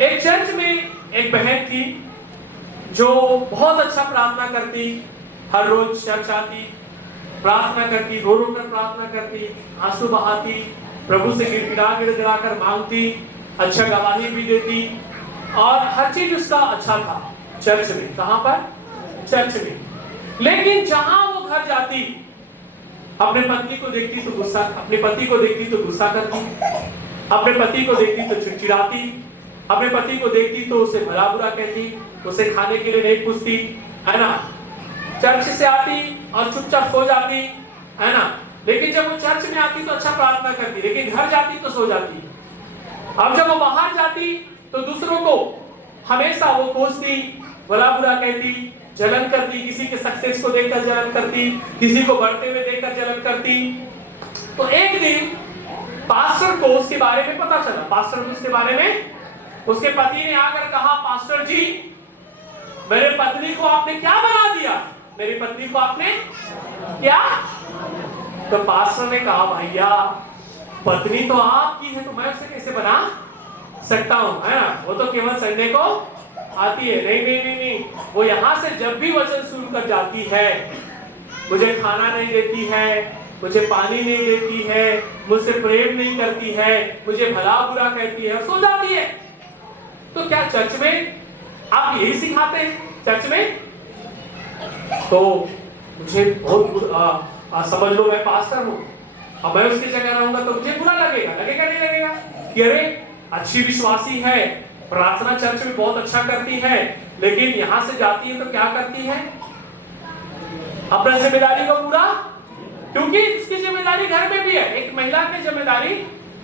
एक चर्च में एक बहन थी जो बहुत अच्छा प्रार्थना करती, हर रोज चर्च आती, प्रार्थना करती, रो रो कर प्रार्थना करती, आंसू बहाती, प्रभु से गिड़गिड़ा कर मांगती, अच्छा गवाही भी देती और हर चीज उसका अच्छा था चर्च में। कहां पर? चर्च में। लेकिन जहां वो घर जाती, अपने पत्नी को देखती तो गुस्सा, अपने पति को देखती तो गुस्सा करती, अपने पति को देखती तो चिड़चिड़ाती, अपने पति को देखती तो उसे भला बुरा कहती, उसे खाने के लिए नहीं पूछती, है ना। चर्च से आती और चुपचाप सो जाती, है ना। लेकिन जब वो चर्च में आती तो अच्छा प्रार्थना करती, लेकिन घर जाती तो सो जाती। अब जब वो बाहर जाती तो दूसरों को हमेशा वो कोसती, भला बुरा कहती, जलन करती, किसी के सक्सेस को देखकर जलन करती, किसी को बढ़ते हुए देखकर जलन करती। तो एक दिन पास्टर को उसके बारे में पता चला, पास्टर को उसके बारे में, उसके पति ने आकर कहा, पास्टर जी, मेरे पत्नी को आपने क्या बना दिया, मेरी पत्नी को आपने क्या? तो पास्टर ने कहा, भैया पत्नी तो आपकी है तो मैं उसे कैसे बना सकता हूं, है ना। वो तो केवल संडे को आती है। नहीं नहीं नहीं नहीं, वो यहां से जब भी वचन सुनकर जाती है, मुझे खाना नहीं देती है, मुझे पानी नहीं देती है, मुझसे प्रेम नहीं करती है, मुझे भला बुरा कहती है और सो जाती है। तो क्या चर्च में आप यही सिखाते हैं चर्च में? तो मुझे बहुत समझ लो, मैं पास्टर हूं, अब मैं उसकी जगह रहूंगा तो मुझे बुरा लगेगा, लगेगा नहीं लगेगा कि अरे अच्छी विश्वासी है, प्रार्थना चर्च में बहुत अच्छा करती है, लेकिन यहां से जाती है तो क्या करती है? अपना जिम्मेदारी को पूरा, क्योंकि इसकी जिम्मेदारी घर में भी है। एक महिला की जिम्मेदारी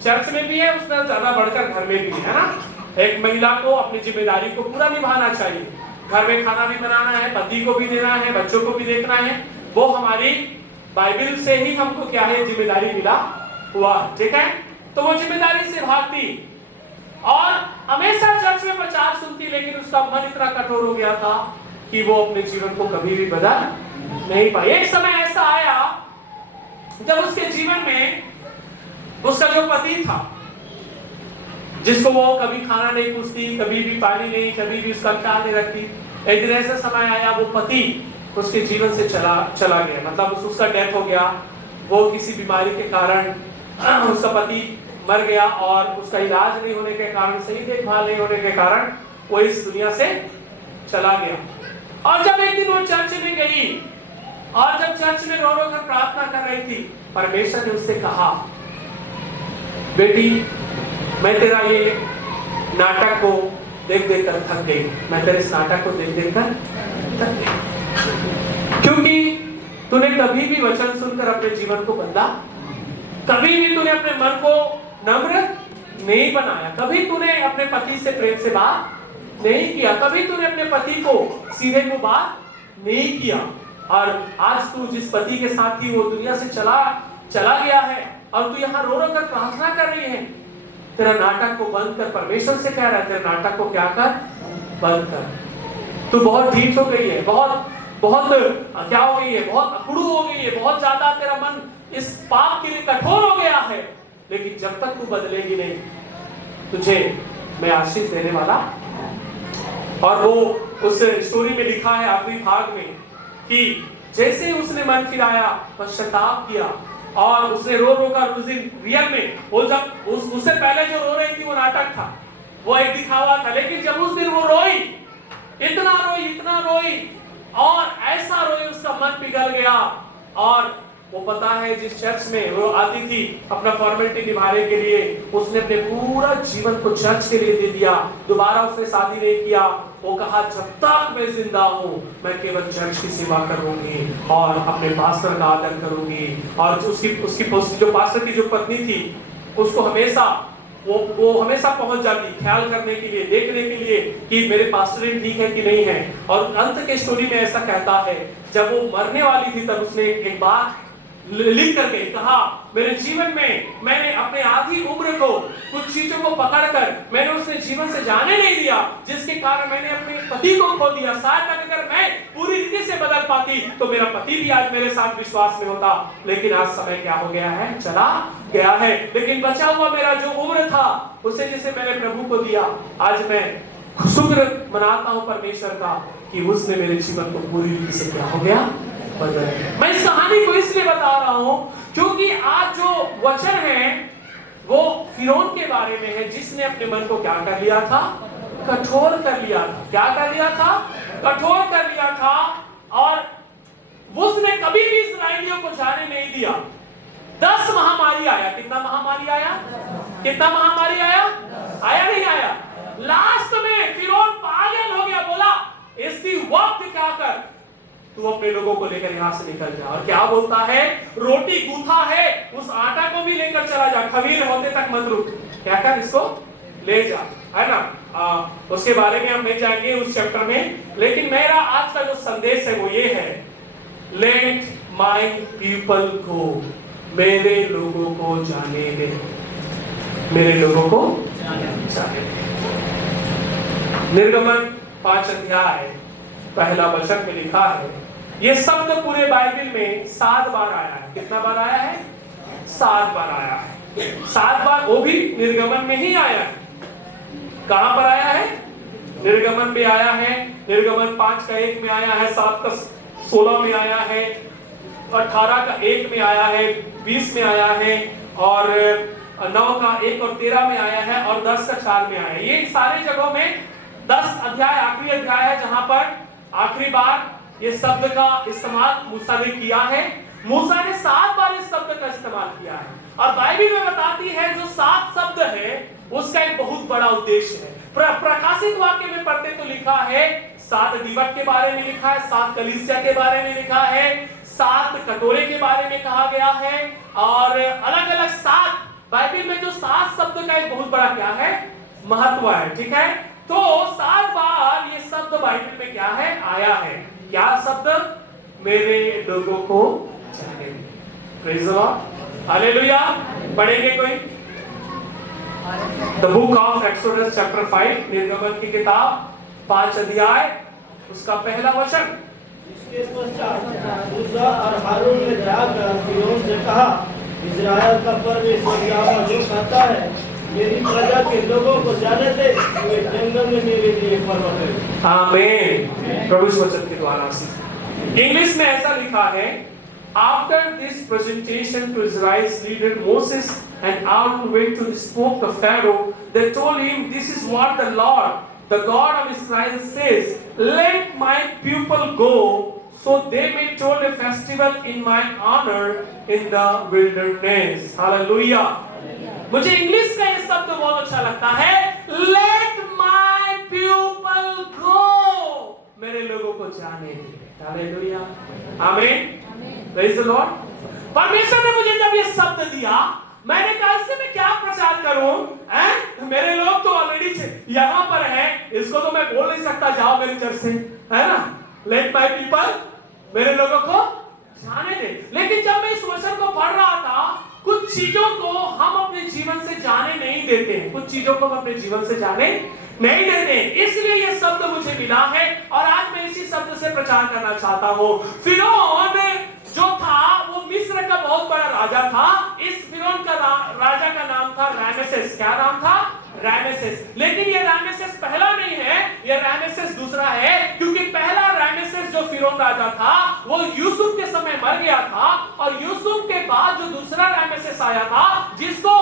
चर्च में भी है, उससे ज्यादा बढ़कर घर में भी है ना। एक महिला को अपनी जिम्मेदारी को पूरा निभाना चाहिए। घर में खाना भी बनाना है, पति को भी देना है, बच्चों को भी देखना है। वो हमारी बाइबल से ही हमको क्या है, जिम्मेदारी मिला हुआ, ठीक है। तो वो जिम्मेदारी से भागती और हमेशा चर्च में प्रचार सुनती, लेकिन उसका मन इतना कठोर हो गया था कि वो अपने जीवन को कभी भी बदल नहीं पाई। एक समय ऐसा आया जब उसके जीवन में उसका जो पति था, जिसको वो कभी खाना नहीं पूछती, कभी भी पानी नहीं, कभी भी उसका ख्याल नहीं रखती, एक दिन ऐसा समय आया वो पति उसके जीवन से चला गया, मतलब उसका डेथ हो गया। वो किसी बीमारी के कारण उसका पति मर गया और उसका इलाज नहीं होने के कारण, सही देखभाल नहीं होने के कारण वो इस दुनिया से चला गया। और जब एक दिन वो चर्च में गई और जब चर्च में रो रो कर प्रार्थना कर रही थी, परमेश्वर ने उससे कहा, बेटी मैं तेरा ये नाटक को देख देख कर थक गई, मैं तेरे इस नाटक को देख देख कर थक गई, क्योंकि तूने कभी भी वचन सुनकर अपने जीवन को बदला, कभी भी तूने अपने मन को नम्र नहीं बनाया, कभी तूने अपने पति से प्रेम से बात नहीं किया, कभी तूने अपने पति को सीधे को बात नहीं किया। और आज तू जिस पति के साथ थी वो दुनिया से चला गया है और तू यहाँ रो रो कर प्रार्थना कर रही है। तेरा नाटक को बंद कर, परमेश्वर से कह रहा है, तेरा नाटक को क्या कर, बंद कर। तू बहुत ढीठ हो गई है, बहुत क्या हो गई है, बहुत अकड़ू हो गई है, बहुत ज्यादा तेरा मन इस पाप के लिए कठोर हो गया है। लेकिन जब तक तू बदलेगी नहीं, तुझे मैं आशीष देने वाला। और वो उस स्टोरी में लिखा है आखिरी भाग में कि जैसे उसने मन फिराया, पश्चाताप किया और उसने रो रो कर उस दिन रियल में, वो जब उससे पहले जो रो रही थी वो नाटक था, वो एक दिखावा था, लेकिन जब उस दिन वो रोई, इतना रोई और ऐसा रोई, उसका मन पिघल गया। और वो पता है जिस चर्च में वो आती थी अपना फॉर्मेलिटी निभाने के लिए, उसने अपने पूरा जीवन को चर्च के लिए दे दिया। दोबारा उसने शादी नहीं किया। वो कहा, जब तक मैं जिंदा हूँ मैं केवल चर्च की सेवा करूंगी और अपने पास्टर का आदर करूंगी। और उसकी जो पास्टर की जो पत्नी थी, उसको हमेशा वो हमेशा पहुंच जाती ख्याल करने के लिए, देखने के लिए कि मेरे पास्टर ठीक है कि नहीं है। और अंत के स्टोरी में ऐसा कहता है, जब वो मरने वाली थी तब उसने एक बात लिख करके कहा, मेरे जीवन में मैंने अपने आधी उम्र को कुछ चीजों को पकड़कर मैंने उसने जीवन से जाने नहीं दिया, जिसके कारण मैंने अपने पति को खो दिया। शायद अगर मैं पूरी रीति से बदल पाती तो मेरा पति भी आज मेरे साथ विश्वास में होता, लेकिन आज समय क्या हो गया है, चला गया है। लेकिन बचा हुआ मेरा जो उम्र था उसे जिसे मैंने प्रभु को दिया, आज मैं शुक्र मनाता हूं परमेश्वर का कि उसने मेरे जीवन को पूरी रीति से क्या हो गया, बदल गया। मैं इस कहानी को इसलिए बता रहा हूं क्योंकि आज जो वचन है वो फिरौन के बारे में है, जिसने अपने मन को क्या कर लिया था, कठोर कर लिया था। क्या कर लिया था, कठोर कर लिया था। और उसने कभी भी इस्राएलियों को जाने नहीं दिया। 10 महामारी आया। कितना महामारी आया, कितना महामारी आया, आया नहीं आया। लास्ट में फिरौन पागल हो गया, बोला इसी वक्त क्या कर, तू अपने लोगों को लेकर यहां से निकल जा। और क्या बोलता है, रोटी गूंथा है उस आटा को भी लेकर चला जा, खमीर होते तक मत रुक, क्या कर, इसको ले जा, है ना। उसके बारे में हम नहीं जाएंगे उस चैप्टर में, लेकिन मेरा आज का जो संदेश है वो ये है, लेट माय पीपल गो, मेरे लोगों को जाने दे, मेरे लोगों को जाने दे। निर्गमन 5 अध्याय पहला वचन में लिखा है, ये शब्द पूरे बाइबल में 7 बार आया है। कितना बार आया है, 7 बार आया है। 7 बार वो भी निर्गमन में ही आया है। कहां पर आया है, निर्गमन में आया है। निर्गमन 5 का 1 में आया है, 7 का 16 में आया है, 18 का 1 में आया है, 20 में आया है, और 9 का 1 और 13 में आया है, और 10 का 4 में आया है। ये सारे जगहों में 10 अध्याय आखिरी अध्याय है जहां पर आखिरी बार ये शब्द का इस्तेमाल मूसा ने किया है। मूसा ने 7 बार इस शब्द का इस्तेमाल किया है। और बाइबल में बताती है जो 7 शब्द है उसका एक बहुत बड़ा उद्देश्य है। प्रकाशित वाक्य में पढ़ते तो लिखा है 7 दीवट के बारे में लिखा है, 7 कलीसिया के बारे में लिखा है, 7 कटोरे के बारे में कहा गया है, और अलग अलग 7 बाइबल में जो 7 शब्द का एक बहुत बड़ा क्या है, महत्व है। ठीक है, तो 7 बार ये शब्द बाइबल में क्या है, आया है। क्या शब्द, मेरे लोगों को जाने दे। Praise the Lord, hallelujah. पढ़ेंगे कोई, the book of Exodus chapter 5, निर्गमन की किताब 5 अध्याय उसका पहला वचन। इसके पश्चात मूसा और हारून ने जाकर फिरौन से कहा, इस्राएल का परमेश्वर यहोवा जो कहता है, मेरी प्रजा के लोगों को जाने दे, वे जंगल में मेरे लिए पर्वत है। आमीन। प्रभु इस वचन के द्वारा से इंग्लिश में ऐसा लिखा है, after this presentation to Israel's leader Moses and Aaron went to spoke to Pharaoh. They told him, this is what the Lord, the God of Israel says, let my people go, so they may hold a festival in my honor in the wilderness. Hallelujah. मुझे English का ये शब्द बहुत अच्छा लगता है, let my people go, मेरे लोगों को जाने दे। हालेलुया, आमीन, प्रेज़ द लॉर्ड। परमेश्वर ने मुझे जब ये शब्द दिया, मैंने कहा इससे मैं क्या प्रचार करूं, मेरे लोग तो ऑलरेडी यहाँ पर हैं, इसको तो मैं बोल नहीं सकता जाओ मेरे चर्च से, है ना, लेट माय पीपल, मेरे लोगों को जाने दे। लेकिन जब मैं इस वचन को पढ़ रहा था, कुछ चीजों को हम अपने जीवन से जाने नहीं देते हैं, कुछ चीजों को हम अपने जीवन से जाने नहीं देते हैं, इसलिए ये शब्द मुझे मिला है और आज मैं इसी शब्द से प्रचार करना चाहता हूँ। फिरौन जो था वो मिस्र का बहुत बड़ा राजा था। इस फिरौन का राजा का नाम था रामेसेस। क्या नाम था, रामेसेस। लेकिन ये रामेसेस पहला नहीं है, ये रामेसेस दूसरा है, क्योंकि पहला रामेसेस जो फिरौन राजा था वो यूसुफ के समय मर गया था, और यूसुफ के बाद जो दूसरा रामेसेस आया था जिसको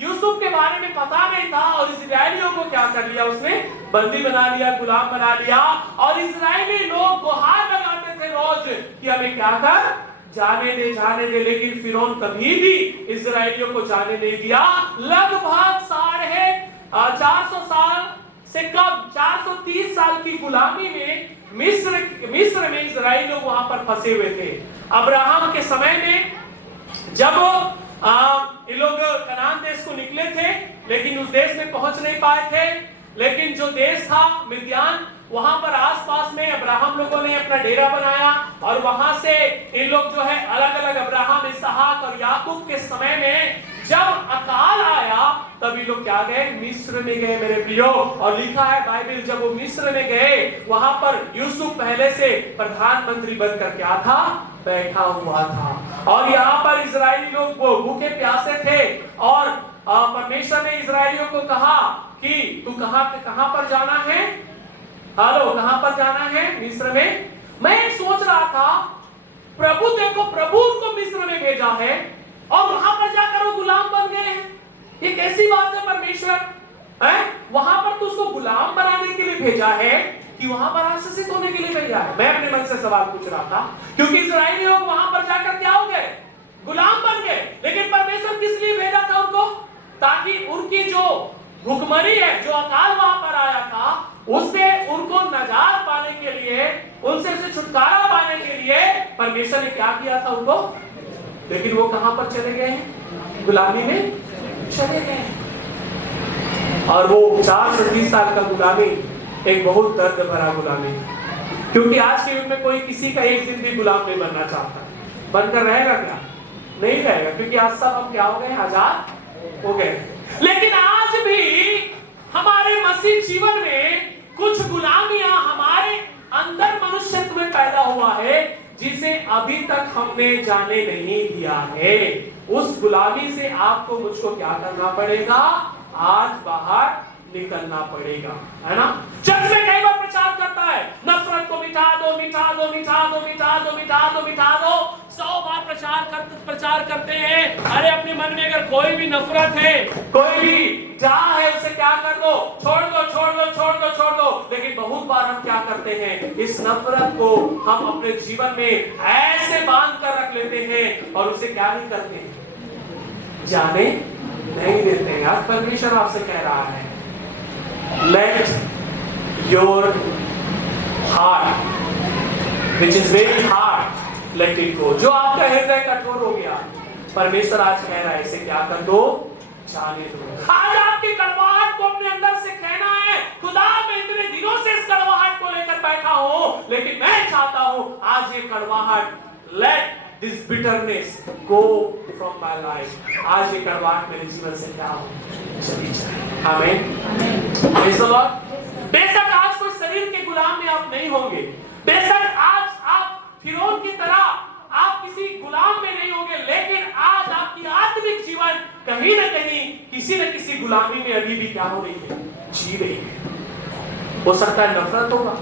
यूसुफ के बारे में पता नहीं था, और इस्राएलियों को क्या कर लिया, उसने बंदी बना लिया, गुलाम बना लिया, और इस्राएली लोग गुहार लगाते थे रोज कि हमें क्या कर, जाने दे, जाने दे। लेकिन फिरौन कभी भी इस्राएलियों को जाने नहीं दिया। लगभग 450 साल से कम 430 साल की गुलामी में मिस्र में इस्राएली लोग वहां पर फंसे हुए थे। अब्राहम के समय में जब ये लोग कनान देश को निकले थे, लेकिन उस देश में पहुंच नहीं पाए थे, लेकिन जो देश था मिद्यान, वहां पर आसपास में अब्राहम लोगों ने अपना डेरा बनाया और वहां से इन लोग जो है अलग अलग अब्राहम, इसहाक और याकूब के समय में जब अकाल आया तब ये लोग क्या गए, मिस्र में गए मेरे प्रियो। और लिखा है बाइबल जब वो मिस्र में गए वहां पर यूसुफ पहले से प्रधानमंत्री बनकर क्या था, बैठा हुआ था। और यहाँ पर इजरायली लोग वो भूखे प्यासे थे और परमेश्वर ने इजरायलियों को कहा कि तू कहां पर जाना है, हेलो कहां पर जाना है, मिस्र में। मैं सोच रहा था प्रभु देखो, प्रभु उनको मिस्र में भेजा है और वहां पर जाकर वो गुलाम बन गए हैं। ये कैसी बात है परमेश्वर, है वहां पर तो उसको गुलाम बनाने के लिए भेजा है कि वहां पर आशीषित होने के लिए भेजा है। मैं अपने मन से सवाल पूछ रहा था क्योंकि इजरायली लोग वहां पर जाकर क्या हो गए, गुलाम बन गए। लेकिन परमेश्वर किस लिए भेजा था उनको, ताकि उनकी जो भुखमरी है, जो अकाल वहां पर आया था, उससे उनको नजात पाने के लिए, उनसे छुटकारा पाने के लिए परमेश्वर ने क्या किया था उनको। लेकिन वो कहां पर चले गए हैं, गुलामी में चले गए। और वो 430 साल का गुलामी एक बहुत दर्द भरा गुलामी, क्योंकि आज के युग में कोई किसी का एक दिन भी गुलाम नहीं बनना चाहता। बनकर रहेगा क्या, नहीं रहेगा, क्योंकि आज सब हम क्या हो गए, आजाद हो गए। लेकिन आज भी हमारे मसीह जीवन में कुछ गुलामियां हमारे अंदर मनुष्यत्व में पैदा हुआ है जिसे अभी तक हमने जाने नहीं दिया है। उस गुलामी से आपको मुझको क्या करना पड़ेगा, आज बाहर निकलना पड़ेगा, है ना। चर्च में कई बार प्रचार करता है नफरत को मिटा दो, मिटा दो, मिटा दो, मिटा दो, मिटा दो, मिटा दो। 100 बार प्रचार करते हैं। अरे अपने मन में अगर कोई भी नफरत है, कोई भी चाह है, उसे क्या कर दो, छोड़ दो, छोड़ दो, छोड़ दो, छोड़ दो। लेकिन बहुत बार हम क्या करते हैं, इस नफरत को हम अपने जीवन में ऐसे बांध कर रख लेते हैं और उसे क्या नहीं करते हैं, जाने नहीं देते हैं। आज परमेश्वर आपसे कह रहा है let your heart which is very hard let it go। जो आपका हृदय कठोर हो गया, परमेश्वर आज कह रहा है इसे क्या कर दो, जाने दो। आज आपकी कड़वाहट को अपने अंदर से कहना है, खुदा मैं इतने दिनों से इस कड़वाहट को लेकर बैठा हूं, लेकिन मैं चाहता हूं आज ये कड़वाहट, let this bitterness go from my life। आज ये कड़वाहट मेरे जीवन से क्या हो, चली जाए। आमीन। Praise the Lord। बेशक आज कोई शरीर के गुलाम में आप नहीं होंगे, बेशक आज आप फिरौन की तरह आप किसी गुलाम में नहीं होंगे, लेकिन आज आपकी आत्मिक जीवन कहीं न कहीं किसी न किसी गुलामी में अभी भी क्या हो रही है, जी रही है। हो सकता है नफरत होगा,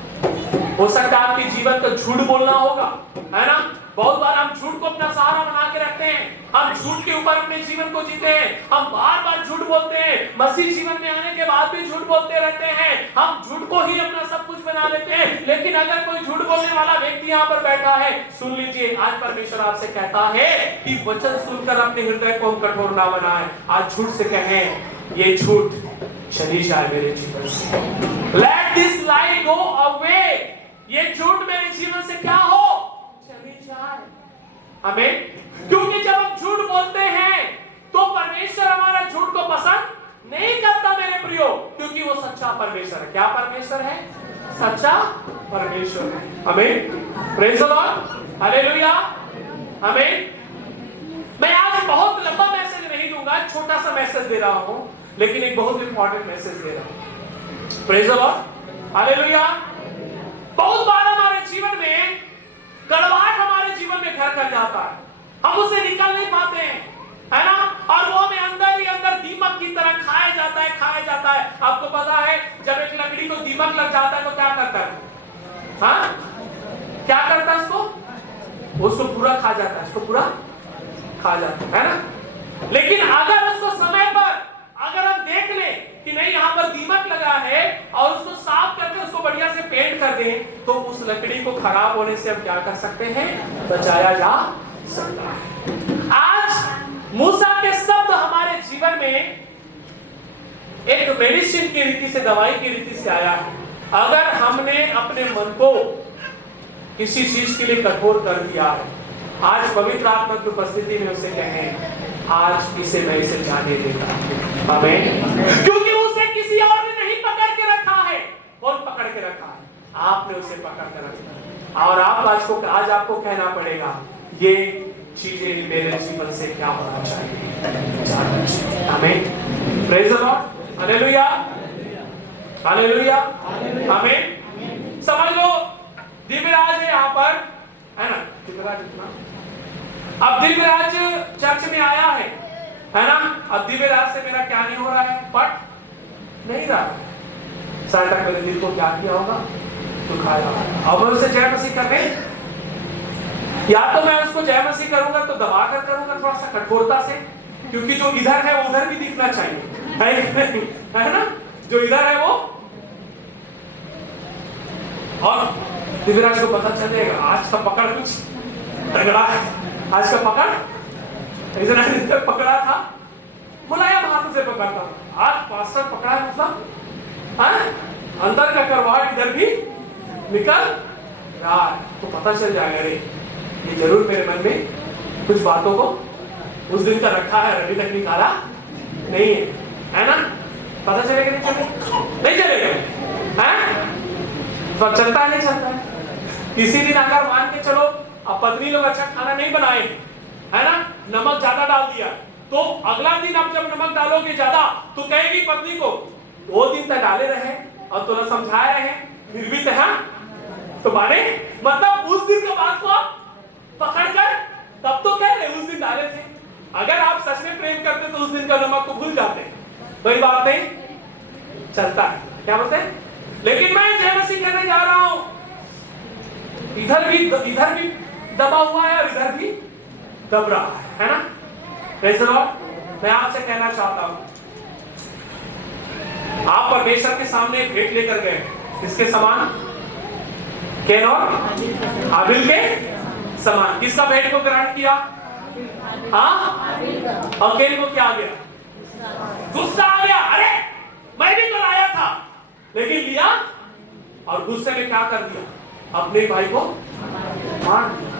हो सकता है आपके जीवन का झूठ बोलना होगा, है ना। बहुत बार हम झूठ को अपना सहारा बना के रखते हैं, हम झूठ के ऊपर अपने जीवन को जीते हैं, हम बार बार झूठ बोलते हैं, मसीह जीवन में आने के बाद भी झूठ बोलते रहते हैं, हम झूठ को ही अपना सब कुछ बना लेते हैं। लेकिन अगर कोई झूठ बोलने वाला व्यक्ति यहाँ पर बैठा है, सुन लीजिए, आज परमेश्वर आपसे कहता है कि वचन सुनकर अपने हृदय को हम कठोर ना बनाएं। आज झूठ से कहें ये झूठ चली जाए मेरे जीवन से, let this lie go away. ये झूठ मेरे जीवन से क्या हो, हमें, क्योंकि जब हम झूठ बोलते हैं तो परमेश्वर हमारा झूठ को पसंद नहीं करता मेरे प्रियो, क्योंकि वो सच्चा परमेश्वर है। क्या परमेश्वर है, सच्चा परमेश्वर है। आमीन। प्रेज़ द लॉर्ड, हालेलुया, आमीन। मैं आज बहुत लंबा मैसेज नहीं दूंगा, छोटा सा मैसेज दे रहा हूं, लेकिन एक बहुत इंपॉर्टेंट मैसेज दे रहा हूं। Praise the Lord, hallelujah. बहुत बार हमारे जीवन में कड़वाहट हमारे जीवन में घर कर जाता है, हम उससे निकल नहीं पाते हैं, है ना। और वो हमें अंदर ही अंदर दीमक की तरह खाया जाता है, खाया जाता है। आपको पता है जब एक लकड़ी को दीमक लग जाता है तो क्या करता है, हाँ क्या करता है, उसको पूरा खा जाता है, उसको पूरा खा जाता है ना। लेकिन अगर उसको समय पर अगर हम देख लें कि नहीं यहाँ पर दीमक लगा है और उसको साफ करके उसको बढ़िया से पेंट कर दें, तो उस लकड़ी को खराब होने से हम क्या कर सकते हैं, बचाया जा सकता है। आज मूसा के शब्द हमारे जीवन में एक मेडिसिन की रीति से, दवाई की रीति से आया है। अगर हमने अपने मन को किसी चीज के लिए कठोर कर दिया है, आज पवित्र आत्मा की उपस्थिति में उसे कहें आज इसे मैं इसे जाने देता हूं, आमीन। क्योंकि उसे किसी और ने नहीं पकड़ के रखा है, कौन पकड़ के रखा है, आपने उसे पकड़ कर रखा, और आज आपको कहना पड़ेगा ये चीजें मेरे जीवन से क्या होना चाहिए। आमीन, praise the Lord, hallelujah, hallelujah, आमीन। समझ लो दिव्यराज है यहाँ पर, है ना, दिव्यराज इतना, अब दिव्यराज चर्च में आया है ना, अब दिव्यराज से मेरा क्या नहीं हो रहा है, पट नहीं रहा, शायद तक मेरे दिल को क्या किया होगा, दुखाया। अब मैं उसे जय मसीह करने, या तो मैं उसको जय मसीह करूंगा तो दबा कर करूंगा, थोड़ा सा कठोरता से, क्योंकि जो इधर है वो उधर भी दिखना चाहिए, है ना, जो इधर है वो, और दिव्यराज को पता चलेगा आज का पकड़ कुछ तगड़ा है, आज का पकड़ इधर पकड़ा था, मुलायम हाथों से पकड़ा था, आज पास्टर पकड़ा है, मतलब अंदर का करवाट इधर भी निकल रहा है, तो पता चल जाएगा रे ये जरूर मेरे मन में कुछ बातों को उस दिन का रखा है, अभी तक निकाला नहीं है ना, पता चलेगा नहीं चलेगा, नहीं चलेगा, है तो चलता है नहीं चलता है। किसी दिन अगर मान के चलो अब पत्नी लोग अच्छा खाना नहीं बनाए, है ना, नमक ज्यादा डाल दिया, तो अगला दिन आप जब नमक डालोगे ज्यादा तो कहेगी पत्नी को 2 दिन तक डाले रहे और तो समझाए रहे फिर भी तो माने, मतलब उस दिन के बाद को आप पकड़ कर तब तो कह रहे उस दिन डाले थे, अगर आप सच में प्रेम करते तो उस दिन का नमक को भूल जाते, कोई बात नहीं, चलता है, क्या बोलते हैं। लेकिन मैं जय मसीह कहने जा रहा हूं, इधर भी दबा हुआ है और इधर भी दब रहा है ना, प्रेज़ द लॉर्ड। मैं आपसे कहना चाहता हूं, आप परमेश्वर के सामने एक भेंट लेकर गए, किसके समान, कैन और हाबिल के समान, किसका भेंट को ग्रहण किया, हाँ, और कैन को क्या आ गया, गुस्सा आ गया, अरे मैं भी तो लाया था, लेकिन लिया और गुस्से में क्या कर दिया, अपने भाई को मार दिया।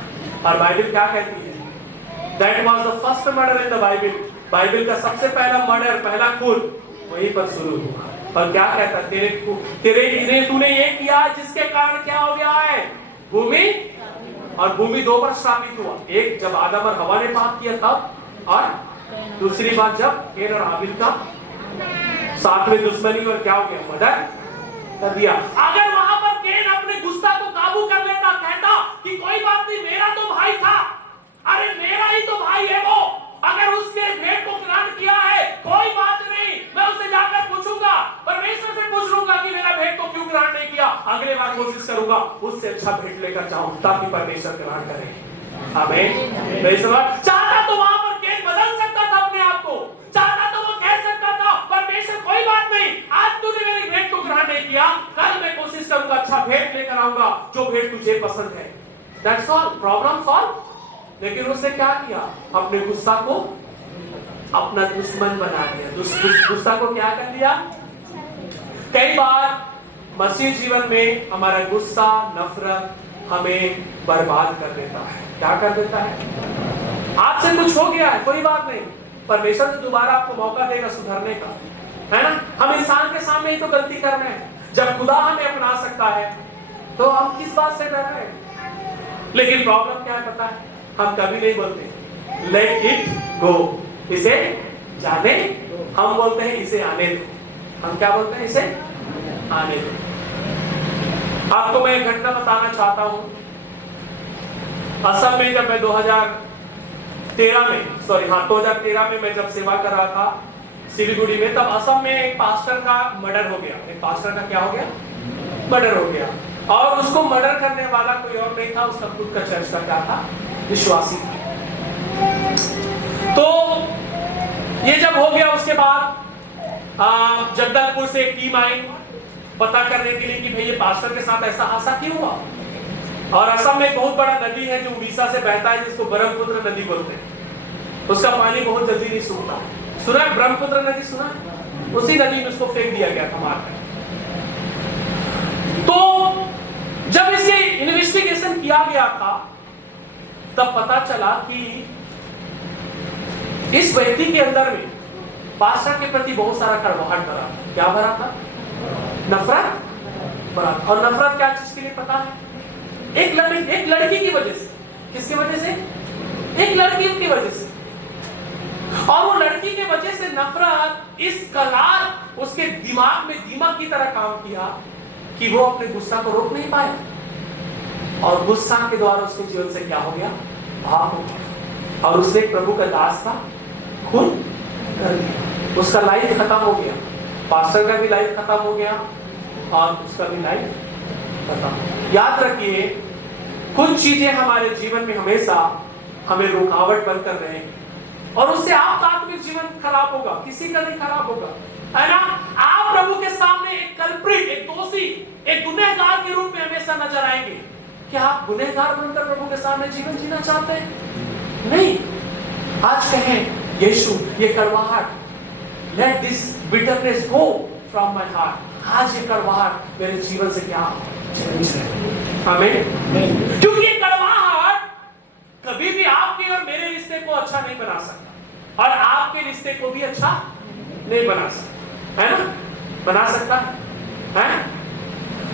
और बाइबल क्या कहती है, That was the first murder in the Bible, Bible का सबसे पहला मर्डर, पहला खून वहीं पर शुरू हुआ। और क्या कहता, तेरे तूने ये किया जिसके कारण क्या हो गया है, भूमि, और भूमि 2 बार श्रापित हुआ, एक जब आदम और हवा ने पाप किया तब, और दूसरी बात जब कैन और हाबिल का साथ में दुश्मनी और क्या हो गया, मर्डर कर दिया। अगर वहां पर कैन अपने गुस्सा को काबू कर लेता, कहता कि कोई बात नहीं, मेरा तो भाई था, अरे मेरा ही तो भाई है वो, अगर उसके भेंट को ग्रहण किया है कोई बात नहीं, मैं उसे जाकर पूछूंगा, परमेश्वर से पूछ लूंगा कि मेरा भेंट को क्यों ग्रहण नहीं किया, अगले बार कोशिश करूंगा उससे अच्छा भेंट लेकर जाऊं ताकि परमेश्वर ग्रहण करे। आमीन, प्रेज़ द लॉर्ड। चाहता तो वहां पर कैन बदल सकता था अपने आप को, चाहता तो वो कह सकता था परमेश्वर कोई बात नहीं, आज तूने मेरी भेंट को ग्रहण नहीं किया, कल मैं कोशिश करूंगा अच्छा भेंट लेकर आऊंगा जो भेंट तुझे पसंद है, दैट्स ऑल, प्रॉब्लम सॉल्व। लेकिन उसने क्या किया, अपने गुस्सा को अपना दुश्मन बना दिया, गुस्सा को क्या कर दिया। कई बार मसीह जीवन में हमारा गुस्सा, नफरत हमें बर्बाद कर देता है, क्या कर देता है, आपसे कुछ हो गया है कोई बात नहीं, परमेश्वर तो दोबारा आपको मौका देगा सुधरने का, है ना। हम इंसान के सामने ही तो गलती कर रहे हैं, जब खुदा हमें अपना सकता है तो हम किस बात से डर रहे हैं। लेकिन प्रॉब्लम क्या है पता है, हम कभी नहीं बोलते लेट इट गो, इसे जाने, हम बोलते हैं इसे आने दो। हम क्या बोलते हैं, इसे आने दो। आपको मैं एक घटना बताना चाहता हूं। असम में जब मैं 2013 में मैं जब सेवा कर रहा था सिलीगुड़ी में, तब असम में एक पास्टर का मर्डर हो गया। एक पास्टर का क्या हो गया, मर्डर हो गया, और उसको मर्डर करने वाला कोई और नहीं था, उसका खुद का चर्च का क्या था, विश्वासी था। तो ये जब हो गया उसके बाद जगदलपुर से एक टीम आई पता करने के लिए कि भाई ये पास्टर के साथ ऐसा हादसा क्यों हुआ। और असम में एक बहुत बड़ा नदी है जो उड़ीसा से बहता है, जिसको ब्रह्मपुत्र नदी बोलते हैं। उसका पानी बहुत जल्दी नहीं सूखता। सुना है ब्रह्मपुत्र नदी, सुना? उसी नदी में उसको फेंक दिया गया था मारकर। तो जब इसके इन्वेस्टिगेशन किया गया था तब पता चला कि इस व्यक्ति के अंदर में पास्टर के प्रति बहुत सारा कड़वाहट भरा। क्या भरा था? नफरत, बढ़ाता। और नफरत क्या चीज के लिए पता है? एक लड़की की वजह से। किसकी वजह से? एक लड़की की वजह से। और वो लड़की के वजह से नफरत इस कगार उसके दिमाग में दीमक की तरह काम किया कि वो अपने गुस्सा को रोक नहीं पाया, और गुस्सा के द्वारा उसके जीवन से क्या हो गया? भाव हो गया, और उससे प्रभु का दास का खून कर दिया। उसका लाइफ खत्म हो गया, पास्टर का भी लाइफ खत्म हो गया, और उसका भी लाइफ खत्म हो गया। याद रखिए, कुछ चीजें हमारे जीवन में हमेशा हमें रुकावट बनकर रहेंगी, और उससे आपका आत्मिक जीवन खराब होगा, किसी का नहीं खराब होगा, है ना? आप प्रभु के सामने एक कल्प्रिट, एक दोषी, एक गुनहगार के रूप में हमेशा नजर आएंगे। क्या आप गुनहगार बनकर प्रभु के सामने जीवन जीना चाहते हैं? नहीं। आज कहें, यीशु, ये कड़वाहट, let this bitterness go from my heart. आज ये कड़वाहट मेरे जीवन से क्या चली जाए। आमीन। क्योंकि ये कड़वाहट कभी भी आपके और मेरे रिश्ते को अच्छा नहीं बना सकता, और आपके रिश्ते को भी अच्छा नहीं बना सकता, है ना? बना सकता है?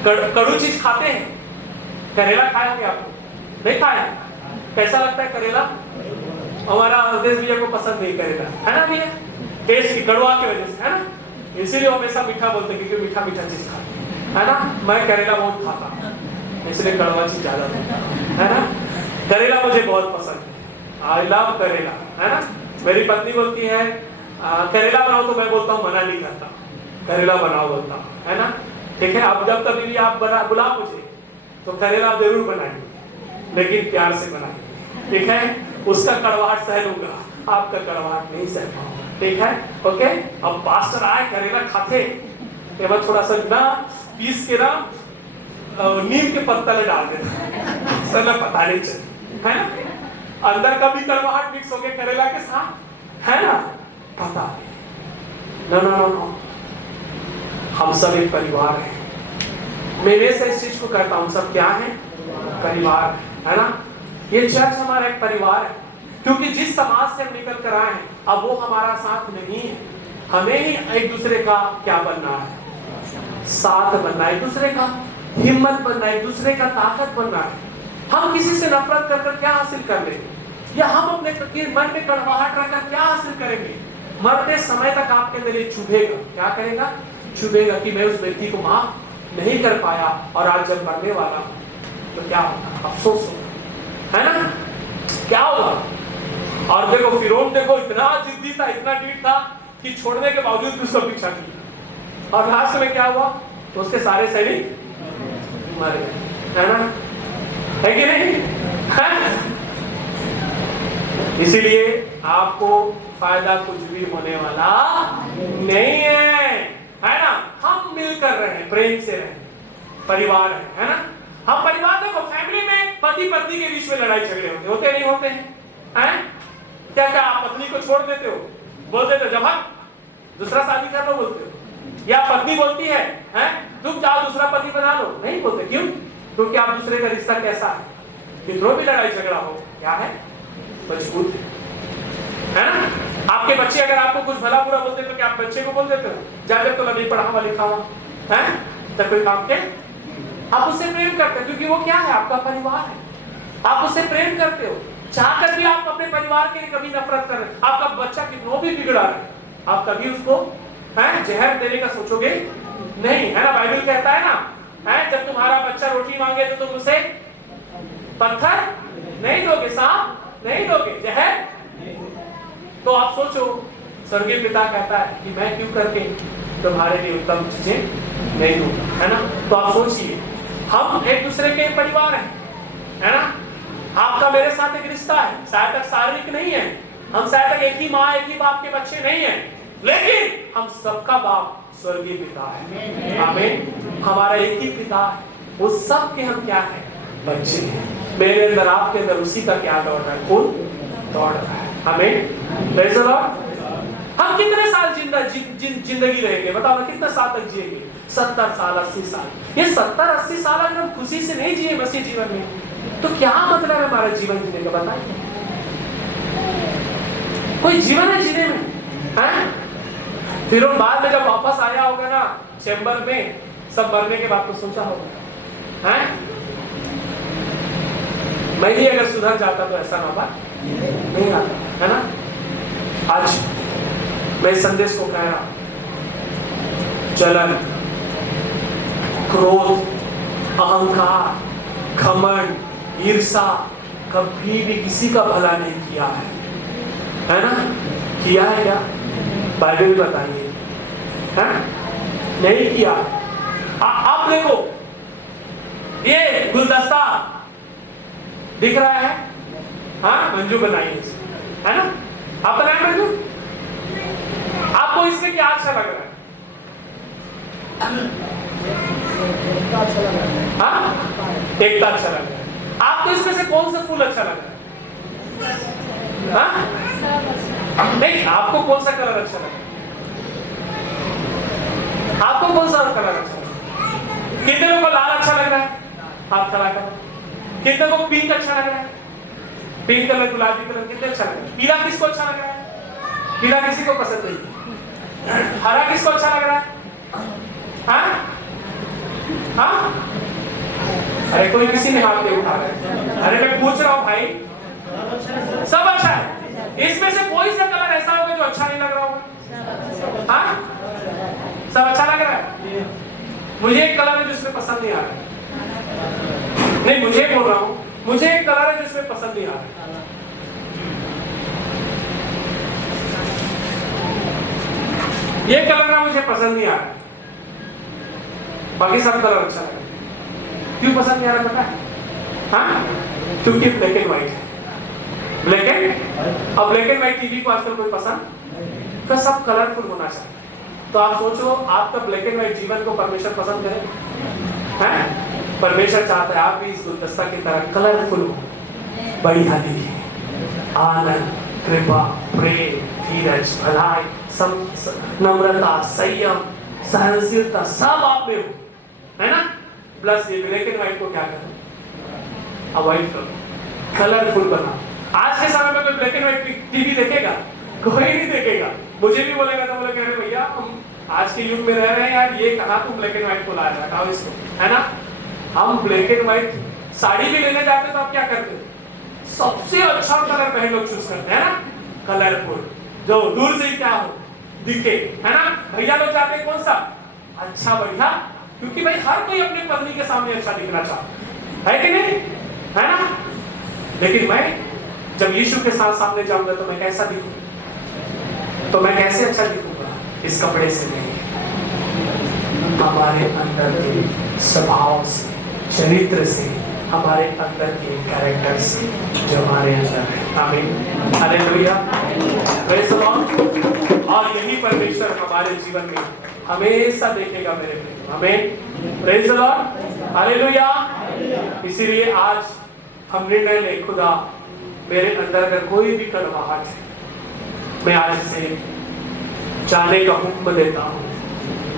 कड़ू चीज खाते हैं। करेला खाया क्या आपको? नहीं खाया? कैसा लगता है करेला? हमारा देश भैया को पसंद नहीं करेला, है ना भैया? टेस्ट की कड़वा की वजह से, है ना? इसीलिए हमेशा मीठा बोलते हैं, क्योंकि मीठा मीठा चीज खाते हैं, है ना? मैं करेला बहुत खाता हूँ, इसलिए कड़वा चीज ज्यादा है ना? करेला मुझे बहुत पसंद है, आई लव करेला, है ना? मेरी पत्नी बोलती है करेला बनाओ, तो मैं बोलता हूँ मना नहीं करता, करेला बनाओ बोलता हूँ, है ना? ठीक है। अब जब कभी भी आप बुला मुझे तो करेला जरूर बनाइए, लेकिन प्यार से बनाइए, ठीक है? उसका कड़वाहट सह लूंगा, आपका कड़वाहट नहीं सह पाऊंगा, ठीक है? ओके। अब पास्टर आए करेला खाते, मैं थोड़ा सा ना पीस के ना नीम के पत्ता ले डाल देता, सर पता नहीं चले, है ना? अंदर का भी कड़वाहट मिक्स हो गया करेला के साथ, है ना? पता नहीं। नो, हम सब एक परिवार है। मैं से इस चीज को कहता हूं, सब क्या है? परिवार, है ना? ये चर्च हमारा एक परिवार है, क्योंकि जिस समाज से हम निकल कर आए हैं, अब वो हमारा साथ नहीं है। हमें ही एक दूसरे का क्या बनना है? साथ बनना है, एक दूसरे का हिम्मत बनना है, एक दूसरे का ताकत बनना है। हम किसी से नफरत कर क्या हासिल कर लेंगे, या हम अपने मन में कड़वाहट रखकर क्या हासिल करेंगे? मरते समय तक आपके अंदर ये चुभेगा। क्या करेगा? चुभेगा कि मैं उस व्यक्ति को माफ नहीं कर पाया, और आज जब मरने वाला तो क्या होगा? अफसोस होगा, है ना? क्या होगा? और देखो फिरौन, देखो इतना जिद्दी था, इतना ढीठ था कि छोड़ने के बावजूद भी उसका पीछा किया, और लास्ट में क्या हुआ? तो उसके सारे सैनिक मर गए, है ना? है कि नहीं? है? इसीलिए आपको फायदा कुछ भी होने वाला नहीं है ना? हम मिलकर रहे, प्रेम से रहे, परिवार है ना? हम परिवार, देखो फैमिली में पति पत्नी के बीच में लड़ाई झगड़े होते नहीं होते हैं? क्या क्या आप पत्नी को छोड़ देते हो, बोल देते जब हम दूसरा शादी कर लो बोलते हो, या पत्नी बोलती है तुम जाओ दूसरा पति बना लो, नहीं बोलते। क्यों? क्योंकि आप दूसरे का रिश्ता कैसा है, कितनों भी लड़ाई झगड़ा हो, क्या है? मजबूत है ना? आपके बच्चे अगर आपको कुछ भला बुरा बोलते तो क्या आप बच्चे को बोल देते हो ज्यादा तो नहीं पढ़ा हुआ लिखा हुआ है, तो कोई काम के? आप उससे प्रेम करते हो, क्योंकि वो क्या है? आपका परिवार है। आप उससे प्रेम करते हो, चाहकर भी आप अपने परिवार के लिए कभी नफरत कर रहे हैं। आपका बच्चा कितना भी बिगड़ा है, आप कभी उसको जहर देने का सोचोगे नहीं, है ना? बाइबल कहता है ना, जब तुम्हारा बच्चा रोटी मांगे तो तुम उसे पत्थर नहीं दोगे, सांप नहीं दोगे, जहर। तो आप सोचो, स्वर्गीय पिता कहता है कि मैं क्यों करके तुम्हारे लिए उत्तम चीजें नहीं दूंगा, है ना? तो आप सोचिए, हम एक दूसरे के परिवार हैं, है ना? आपका मेरे साथ एक रिश्ता है, शायद तक शारीरिक नहीं है, हम शायद तक एक ही माँ एक ही बाप के बच्चे नहीं हैं, लेकिन हम सबका बाप स्वर्गीय पिता है। आमीन। हमारा एक ही पिता है, उस सब के हम क्या है? बच्चे हैं। मेरे अंदर आपके अंदर उसी का क्या दौड़ रहा है? खून दौड़ रहा है। आमीन। Praise the Lord. हम कितने साल जिंदगी रहेंगे बताओ ना? कितने साल तक जिएंगे? 70 साल 80 साल। ये 70-80 साल अगर हम खुशी से नहीं जिए मसीह जीवन में, तो क्या मतलब है हमारा जीवन जीने का? बताइए, कोई जीवन है जीने में? फिर बाद में जब वापस आया होगा ना चैम्बर में, सब मरने के बाद तो सोचा होगा, हैं? मैं ही अगर सुधर जाता तो ऐसा ना नहीं आता, है ना? आज मैं इस संदेश को कह रहा हूं, जलन, क्रोध, अहंकार, घमंड, ईर्षा कभी भी किसी का भला नहीं किया है ना? किया है क्या? बाइबल बताइए, है? नहीं किया। आप देखो, ये गुलदस्ता दिख रहा है, हाँ, मंजू बनाई है ना? आप बनाए मंजू? आपको इसमें क्या अच्छा लग रहा है? हाँ, एकता अच्छा लग रहा है। आपको इसमें से कौन सा फूल अच्छा लग रहा है? हाँ? नहीं, आपको कौन सा कलर अच्छा लग रहा है? आपको कौन सा कलर अच्छा लग रहा है? कितने को लाल अच्छा लग रहा है? हाथ खड़ा करो। कितने को पिंक अच्छा लग रहा है? पिंक कलर, गुलाबी कलर कितने अच्छा लग रहा है? पीला किसको अच्छा लग रहा है? पीला किसी को पसंद नहीं। हरा किसको अच्छा लग रहा है? हाँ? हाँ? अरे कोई किसी ने हाथ नहीं उठा रहा है। अरे मैं पूछ रहा हूँ भाई, सब अच्छा है। इसमें से कोई सा कलर ऐसा होगा जो अच्छा नहीं लग रहा होगा? हाँ? सब अच्छा लग रहा है? मुझे एक कलर है जो इसमें पसंद नहीं आ रहा है। नहीं, मुझे बोल रहा हूँ, मुझे एक कलर है जो इसमें पसंद नहीं आ रहा है। ये कलर ना मुझे पसंद नहीं आ रहा है, बाकी सब कलर अच्छा लगा। क्यों पसंद नहीं आ रहा पता है? हाँ? क्योंकि ब्लैक एंड व्हाइट है। ब्लैक एंड, अब ब्लैक एंड व्हाइट टीवी को आजकल कोई पसंद, तो सब कलरफुल होना चाहिए। तो आप सोचो, आपका ब्लैक एंड व्हाइट जीवन को परमेश्वर पसंद करे? हैं? परमेश्वर चाहता है आप भी इस गुलदस्ता की तरह कलरफुल हो, बढ़िया दिखे, आनंद, कृपा, प्रेम, धीरज, भलाई, नम्रता, संयम, सहनशीलता सब आप में हो, है ना? प्लस ये ब्लैक एंड व्हाइट को क्या करो? अवॉइड करो, कलरफुल बना। आज के समय में कोई ब्लैक एंड व्हाइट टीवी देखेगा? कोई नहीं देखेगा। मुझे भी बोलेगा तो बोले, अरे भैया हम आज के युग में रह रहे हैं यार, ये कहाँ तुम ब्लैक एंड व्हाइट को ला रहे हो इसको, है ना? हम ब्लैक एंड व्हाइट साड़ी भी लेने जाते तो आप क्या करते? सबसे अच्छा कलर पहले लोग चूज करते हैं ना, कलरफुल, जो दूर से क्या हो दिखे, है ना? भैया लोग जाते हैं कौन सा? अच्छा, बढ़िया, क्योंकि भाई हर कोई अपनी पत्नी के सामने अच्छा दिखना चाहता है कि नहीं, है ना? लेकिन मैं जब यीशु के साथ सामने जाऊंगा तो मैं कैसा दिखूं? तो मैं कैसे अच्छा दिखूंगा? इस कपड़े से नहीं, हमारे अंदर के स्वभाव से, चरित्र से, हमारे अंदर के कैरेक्टर से जो हमारे अंदर है। आमीन, हालेलुया, प्रेज़ द लॉर्ड। और यही परमेश्वर हमारे जीवन में हमेशा देखेगा मेरे प्रिय। आमीन, प्रेज़ द लॉर्ड, हालेलुया। इसीलिए आज हम निर्णय ले, खुदा मेरे अंदर अगर कोई भी कड़वाहट है, मैं आज से जाने का हुक्म देता हूँ,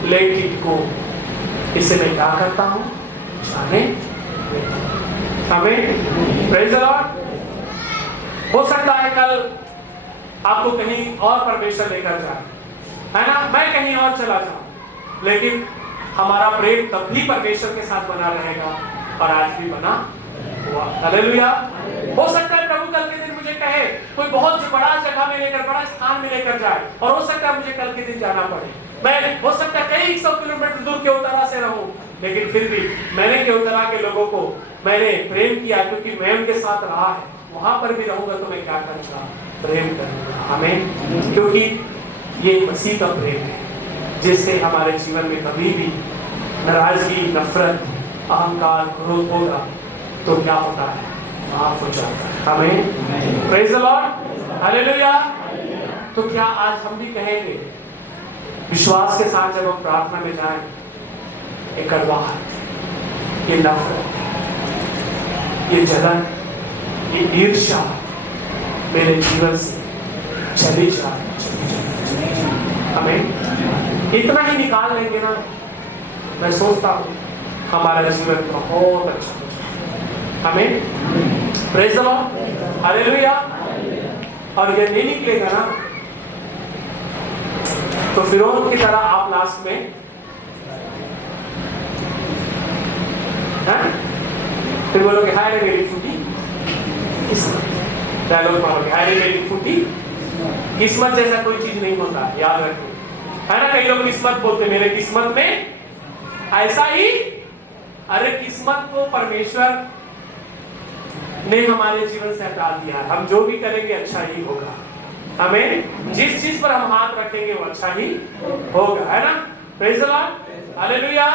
लेट इट गो। इसे मैं क्या करता हूँ? जाने देता हूँ। हमें प्रेज़ द लॉर्ड। हो सकता है कल आपको कहीं और परमेश्वर लेकर जाए, है ना? मैं कहीं और चला जाऊं, लेकिन हमारा प्रेम तब भी परमेश्वर के साथ बना रहेगा और आज भी बना हुआ। हालेलुया। हो सकता है प्रभु कल के दिन मुझे कहे, कोई बहुत बड़ा जगह में लेकर, बड़ा स्थान में लेकर जाए, और हो सकता है मुझे कल के दिन जाना पड़े। मैं हो सकता है कई 100 किलोमीटर दूर के उतरा से रहूं, लेकिन फिर भी मैंने के उतरा के लोगों को मैंने प्रेम किया, क्योंकि मैं उनके साथ रहा है। वहां पर भी रहूंगा तो मैं क्या करूंगा? प्रेम करूंगा। हमें, क्योंकि ये मसीह का प्रेम है जिससे हमारे जीवन में कभी भी नाराजगी, नफरत, अहंकार, क्रोध होगा तो क्या होता है? माफ हो जाता है। हमें, प्रेज़ द लॉर्ड, हालेलुया। तो क्या आज हम भी कहेंगे विश्वास के साथ, जब हम प्रार्थना में जाएं, ये कड़वाहट, ये नफरत, ये जलन, ये ईर्ष्या मेरे जीवन से चली जाए। हमें इतना ही निकाल लेंगे ना, मैं सोचता हूँ हमारा जीवन बहुत अच्छा हो जाए। हमें, प्रेज़ द लॉर्ड, हालेलुया। और ये नहीं निकलेगा ना, तो फिरौन की तरह आप लास्ट में फिर बोलोगे हाय रे मेरी फूटी किस्मत। डायलॉग मारोगे हाय रे मेरी फूटी किस्मत जैसा कोई चीज नहीं होता, याद रखो, है ना। कई लोग किस्मत बोलते, मेरे किस्मत में ऐसा ही। अरे किस्मत को परमेश्वर ने हमारे जीवन से हटा दिया है, हम जो भी करेंगे अच्छा ही होगा। हमें जिस चीज पर हम हाथ रखेंगे वो अच्छा ही होगा, है ना। Praise the Lord, hallelujah.